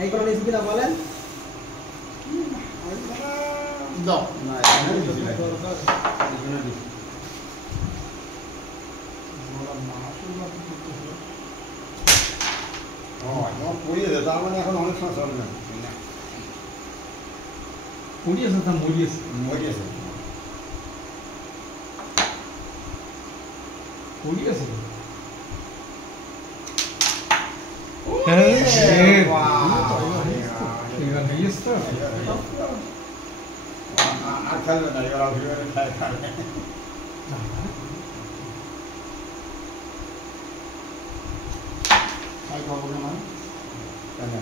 এই কোন নিচে কিনা বলেন দাও না এখানে দিছি না এখানে দিছি এখন পড়িয়েছে তার মানে এখন অনেক সময় চলবে না পড়িয়েছে তা মরিয়েছে মরিয়েছে পড়িয়েছে আর খেলবে না এবার অভিমানে খাবে আর খাবো না কেন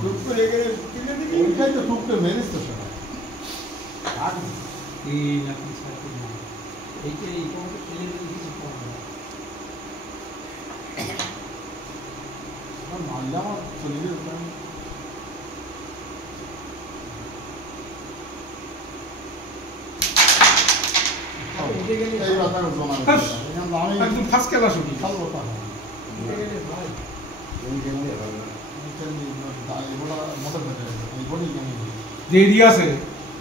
টুকু লেগে কিনে দিবি ওইটাই তো টুকতে মেরেছ তো সবাই মারলে আমার চলে যেতাম এই ব্যাপারে জমা আমি একদম ফার্স্ট ক্লাস উঠি খেলবো তাহলে দেরি আছে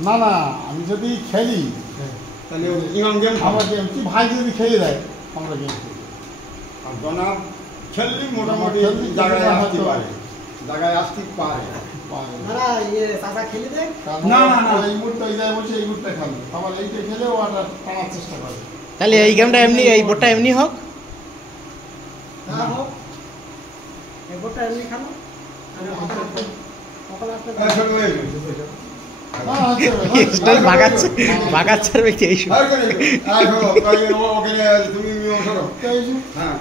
না না আমি যদি খেলি তাহলে ইমাম গেম আমার গেম কি ভাই যদি খেয়ে দেয় আমরা গেম আর জনাব খেললি মোটামুটি খেললি জায়গায় হয়তো- আসতে পারে জায়গায় আসতে পারে না ইয়ে চাচা খেলে দে না, না, না। এই মুহূর্তে ওই জায়গায় বলছে এই মুহূর্তে খেলবে আবার এইটা খেলেও আর টানার চেষ্টা করে তাহলে এই গেমটা এমনি এই বোর্ডটা এমনি হোক না হোক এই গোটা এমনি খানো আর ছোট হয়ে না, হচ্ছে, এক্সট্রা বাগাচ্ছে বাগাচ্ছার ব্যক্তি এই সময়। তুমি হ্যাঁ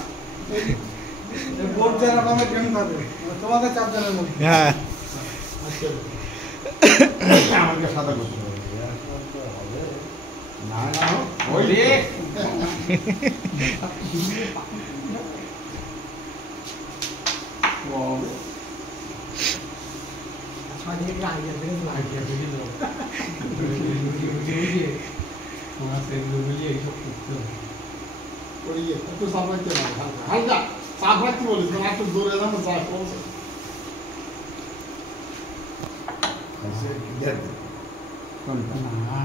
বোর্ড যারা পাবে গেম পাবে তোমাদের চারজনের মধ্যে হ্যাঁ আমাকে সাদা করতে হবে না না ওই ছয়দিকে আইডিয়া বেরিয়ে আইডিয়া বেরিয়ে যাও তোমরা সেগুলো মিলিয়ে এইসব করতে হবে ওই একটু চাপ রাখতে হবে হালকা হালকা চাপ রাখতে বলিস না একটু জোরে যাবো চাপ পৌঁছে না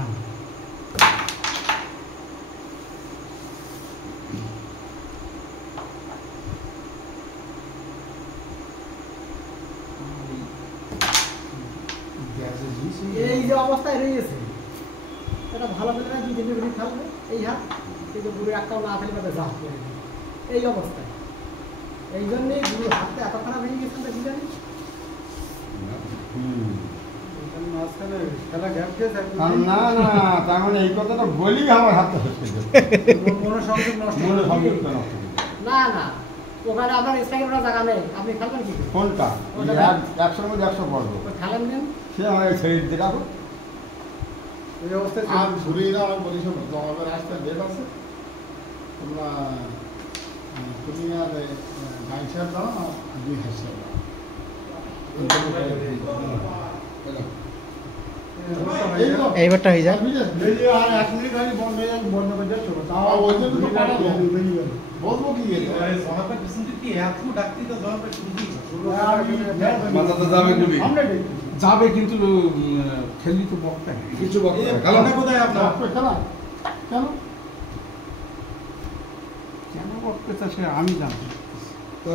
এই যে অবস্থায় রয়েছে এটা ভালো করে না 2-3 মিনিট থাকবে এই হাত কিন্তু পুরো একটাও না ফেলে পাবে যা করে দিবে। এই অবস্থায় এই জন্যই পুরো হাতটা এত খারাপ হয়ে গেছে দেখি জানি মাঝখানে খেলা গ্যাপ গেছে না না তার মানে এই কথাটা বলি আমার হাতে হচ্ছে কোনো সংযোগ নষ্ট মনে হবে সংযুক্ত নষ্ট করে দেবে। না না ওখানে আপনার স্ট্রাইকের কোনো জায়গা নেই আপনি খেলবেন কি করে? কোনটা 100 মধ্যে 100 পড়বো ওই খেলেন দিন সে আমার ছেড়ে দিতে রাখো ওই অবস্থায় আর ঘুরে না আমি বলি শোনো জমাবের আসতে ডেট আছে তোমরা তুমি আর গাড়ি সাহেব দাও না 2 হাজার সাহেব দাও এই তো এইবারটা হয়ে যায় আর 1 মিনিট আগে বন্ধ হয়ে যাবে বন্ধ করে যাচ্ছ তাও ওই জন্য তো পাঠাবো বলবো কি মাথাতে যাবে তুমি আমরা দেখি যাবে কিন্তু খেললি তো বকটা কিছু বক্তব্য কোথায় আপনার খেলা কেন কেন বকতে সে আমি জানি তো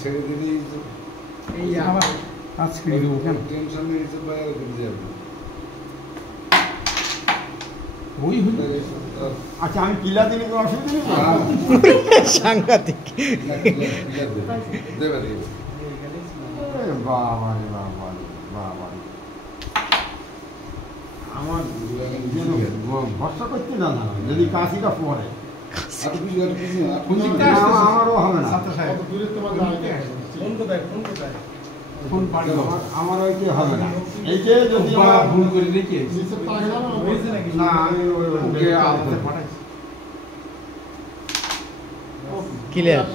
ছেড়ে দিলেই এই আবার কাজ ছেড়ে দেবো কেন টেনশন নিয়ে বাইরে করে যাবে ওই হইল আচ্ছা আমি কিলা দিলে কোনো অসুবিধা নেই সাংঘাতিক দেবে দেবে বাবা রে বাবা রে বাবা রে আমার ভরসা করতে না না যদি কাশিটা পড়ে আমারও হবে না কত দূরে তোমার দাঁড়াইতে ফোন পাড়ি আমার ওইটি হবে না এইকে যদি ভুল করে রেখে নিচে পায়ে যাবে না আমি ওই ওকে আনতে পাঠাইছি ক্লিয়ার।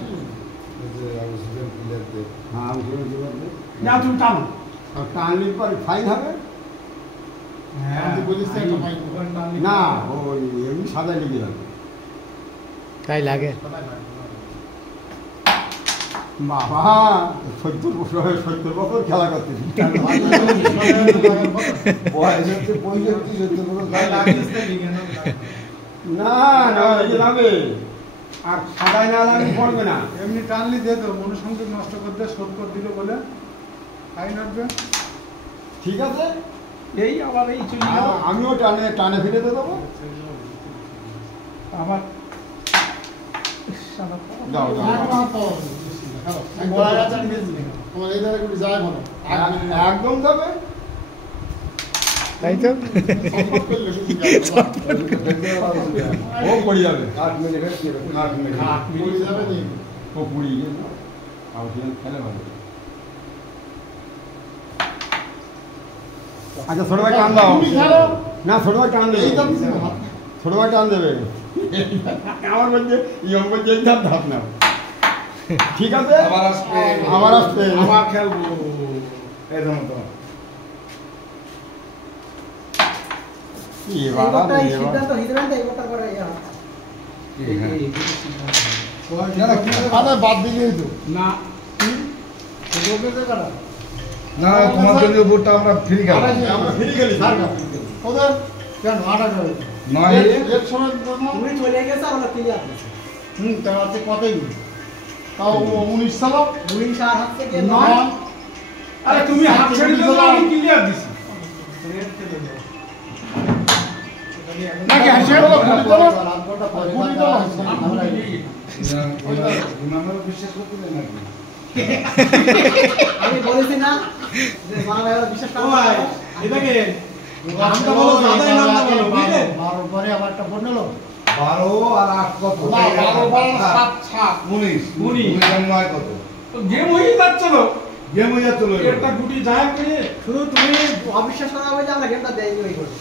হ্যাঁ আমি না তুমি টানো। টানলে পরে ফাইন হবে হ্যাঁ তুই বলিস তো একটা মাইক ওখানে টানলি না ওই এমনি সাদা লেগে যাবে তাই লাগে। বাবা 70 বছর খেলা করতেছি বয়স হচ্ছে 65 না না এই যাবে আর সাদাই না লাগলে পড়বে না এমনি টানলি দে তো মনুসংযোগ নষ্ট করতে শোধ করে দিল বলে ফাইন আসবে। ঠিক আছে এই আবার এই চলে গেল। আমিও টানে টানে ফিরে দেবো আবার যাও যাও আমার এই ধারে গুলি যায় মনে একদম যাবে তাই তো ও পড়ে যাবে গুলি যাবে নি ও পুড়ি খেলে ভালো আচ্ছা ছোট ভাই টান দাও তুমি খেলো না ছোট ভাই টান দেবে এই তো ছোট ভাই টান দেবে আমার বলছে ইয়ং বলছে এই ধাপ ধাপ না ঠিক আছে আবার আসবে আবার খেলবো এই ধরুন তো এইবারটাই সিদ্ধান্ত হিসেবে এই কথা করে ইয়া আরে বাদ দিলেই তো না না তোমার জন্য ভোটটা আমরা ফ্রি গেলাম আমরা ফিরে গেলি স্যার ওদের কেন আটা করে নয় এক সময় তুমি চলে গেছে আমরা ক্লিয়ার আছে তার আছে কতই তাও 19 সাল 19 আর হাত থেকে নয় আরে তুমি হাত ছেড়ে দিও না, আমি ক্লিয়ার দিছি নাকি হাসি হলো বিশ্বাস করতে দেয় নাকি আমি বলেছি না যে মা ভাই ওরা বিশ্বাস করে না এটাকে নামটা বলো দাদাই নামটা বলো বুঝলে 12 পরে আবার একটা ফোন এলো 12 আর 8 কত না 12 7 19 19 নয় কত গেম হয়ে যাচ্ছে তো গেম হয়ে চলো একটা গুটি যায় করে শুধু তুমি অবিশ্বাস করা হবে যে আমরা গেমটা দেইনি ওই করে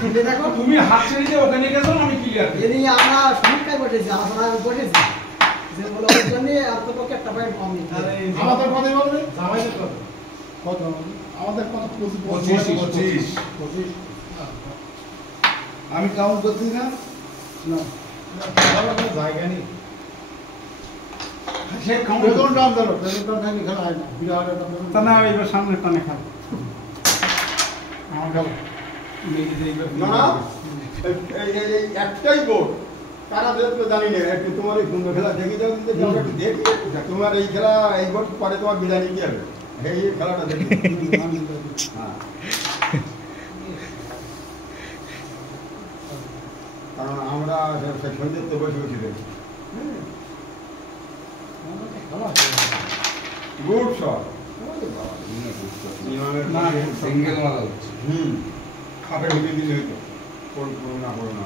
কিন্তু দেখো তুমি হাত ছেড়ে দিয়ে ওখানে গেছো আমি ক্লিয়ার এ নিয়ে আমরা সমীক্ষায় বসেছি আলোচনায় বসেছি যে বলে ওর জন্য আর তো পক্ষে একটা পয়েন্ট কম নিতে হবে। আমাদের কতই বলবে জামাইদের কত আমাদের কত 25 আমি কাউন্ট করছি না জায়গা নেই সে কাউন্ট বেতন দাম ধরো বেতন দাম থাকলে খেলা হয় না বিরাট একটা বেতন তা না এবার সামনে টানে খাও আমার খেলা না এই একটাই বোর্ড তারা দেখতে জানি না একটু তোমার এই কুম্ভ খেলা দেখে যাও কিন্তু আমরা একটু দেখি তোমার এই খেলা এই বোর্ড পরে তোমার বিদায় নিতে হবে এই খেলাটা দেখি হ্যাঁ কারণ আমরা সন্ধ্যে তো বসে বসে দেখি গুড শট সিঙ্গেল মারা হচ্ছে খাপে ঢুকে দিলে হইতো করো না করো না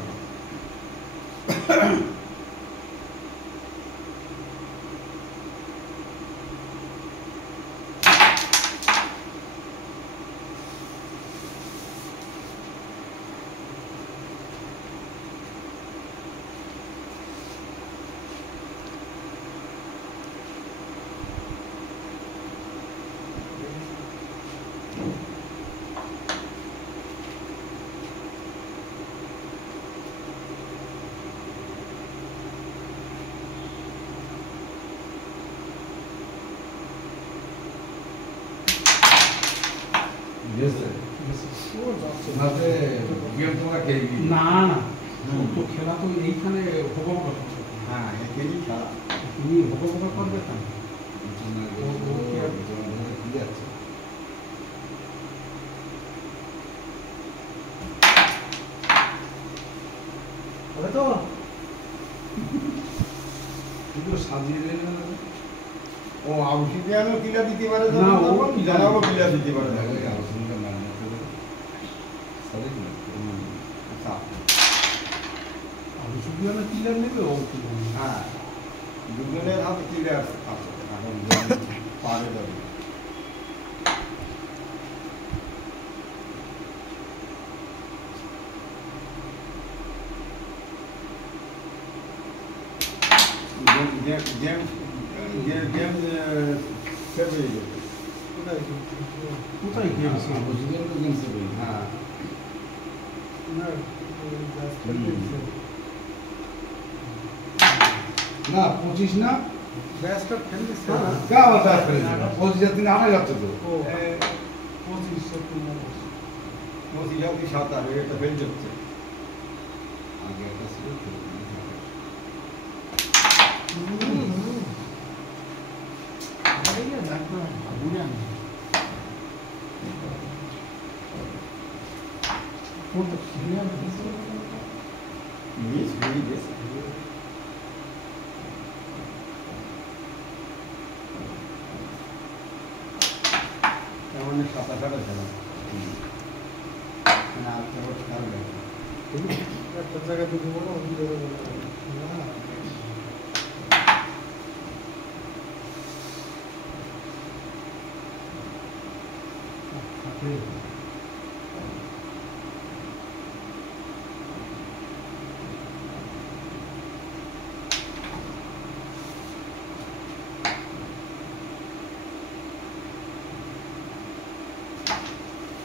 গেম তোমরা খেয়ে গিয়ে না না তো খেলা তো এইখানে হবো কথা হ্যাঁ এখানেই খেলা তুমি হবো কথা করবে কেন হবে তো কিন্তু সাজিয়ে দিলে না ও আউশিদিয়ানো কিলা দিতে পারে না, ও কি জানে? জানাবো কিলা দিতে পারে না আলোচনাটা না আচ্ছা আমি শুধু না ক্লিয়ার নেবে ও কি হ্যাঁ দুজনের হাতে কিলা আছে এখন পারে যাবে গেম সেভ হয়ে যাবে। কোথায় গেমস বুঝলেন তো গেমস হবে হ্যাঁ না 25 না ব্যাসটা ফেল দিচ্ছে क्या होता है 25 दिन आने लगते तो ও 25 সেপ্টেম্বর মসিজাতি 27 এটা ফেল যাচ্ছে। आगे का सिर्फ মিস হয়ে গেছে। এমন 27 খেলা না আপনার খেয়াল রাখবেন। একটা জায়গায় দুটো বলো অন্য জায়গায় বলো না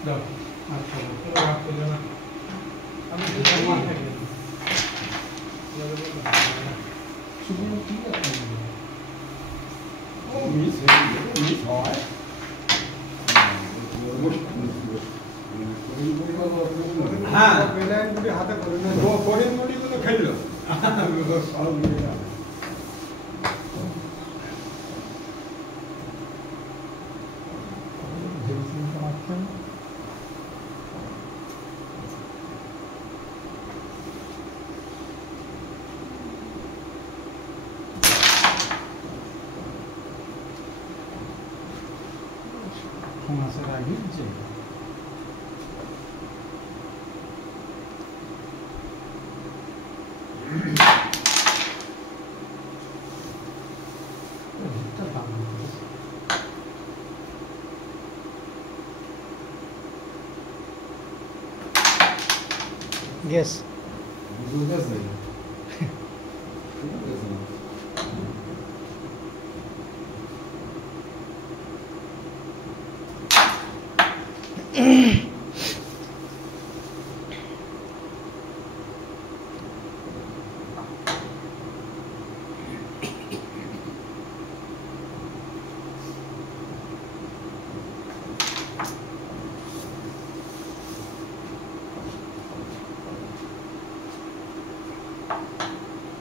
দাও আচ্ছা তো রাখ করলে না আমি শুধু ঠিক আছে ও মিস হয়ে গেছে, মিস হয়। হ্যাঁ বেলাইনগুলি হাতে করে না ও করিম গুলো খেললো। সব মিলে গেল। মাসের আগে যে Yes. বুঝতে পারছেন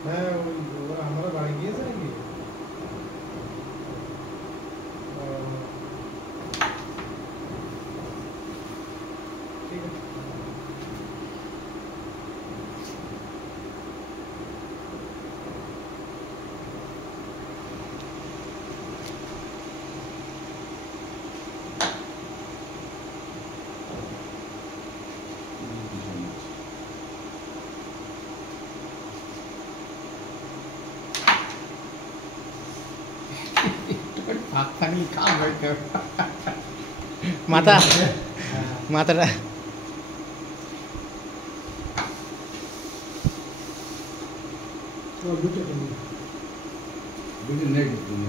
হ্যাঁ ওই ওরা আমরা বাড়ি গিয়েছে নাকি ঠিক আছে মাথা মাথাটা বুঝলেন নেই তুমি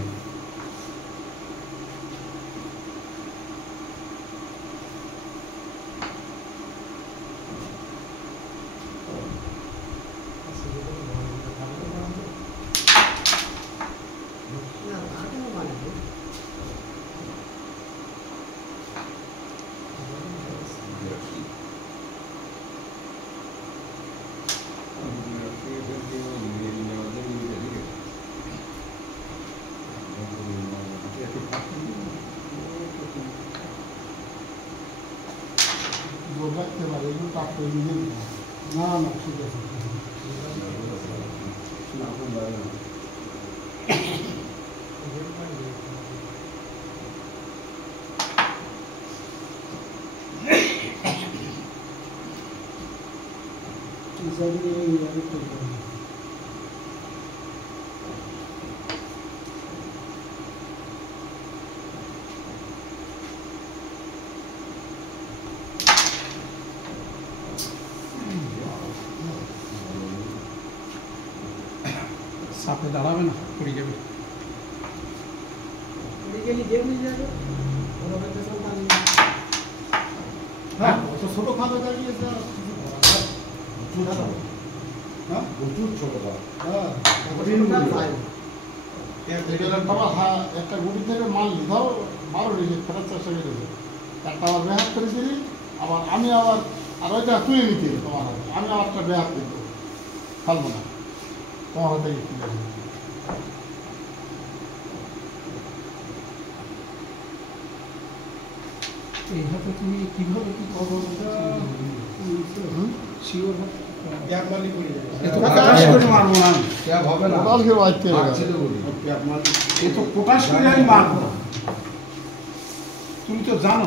জোর রাখতে পারে এগুলো টাপ করে নিয়ে দিতে হবে। না না ঠিক আছে চাপে দাঁড়াবে না, পড়ে যাবে। গেলি যে বুঝে যাবে ওরা বলতে চলতাম হ্যাঁ অত ছোটো খাদে দাঁড়িয়েছে আর কিছু করার নেই। হ্যাঁ প্রচুর ছোট গাছ। হ্যাঁ ছোটটা চাই। একটা গুটি থেকে মাল ধরো 12 ডিগ্রি ফেরার চেষ্টা করেছে, একটা আবার বেহাত করে দিলি, আবার আমি আবার আর ওইটা তুলে নিতে হবে তোমার হাতে, আমি আবার একটা বেহাত দিব, খালবো না তোমার হাতে তুলে দিই। এই হাতে তুমি কিভাবে কি করবো শিওর একবারই পড়ে যাবে। এত পটাশ করে মারবো না আমি। ক্যাব হবে না। কালকে বাড়তে হবে। মারছি তো বলি। এ তো পটাশ করে আমি মারবো, তুমি তো জানো।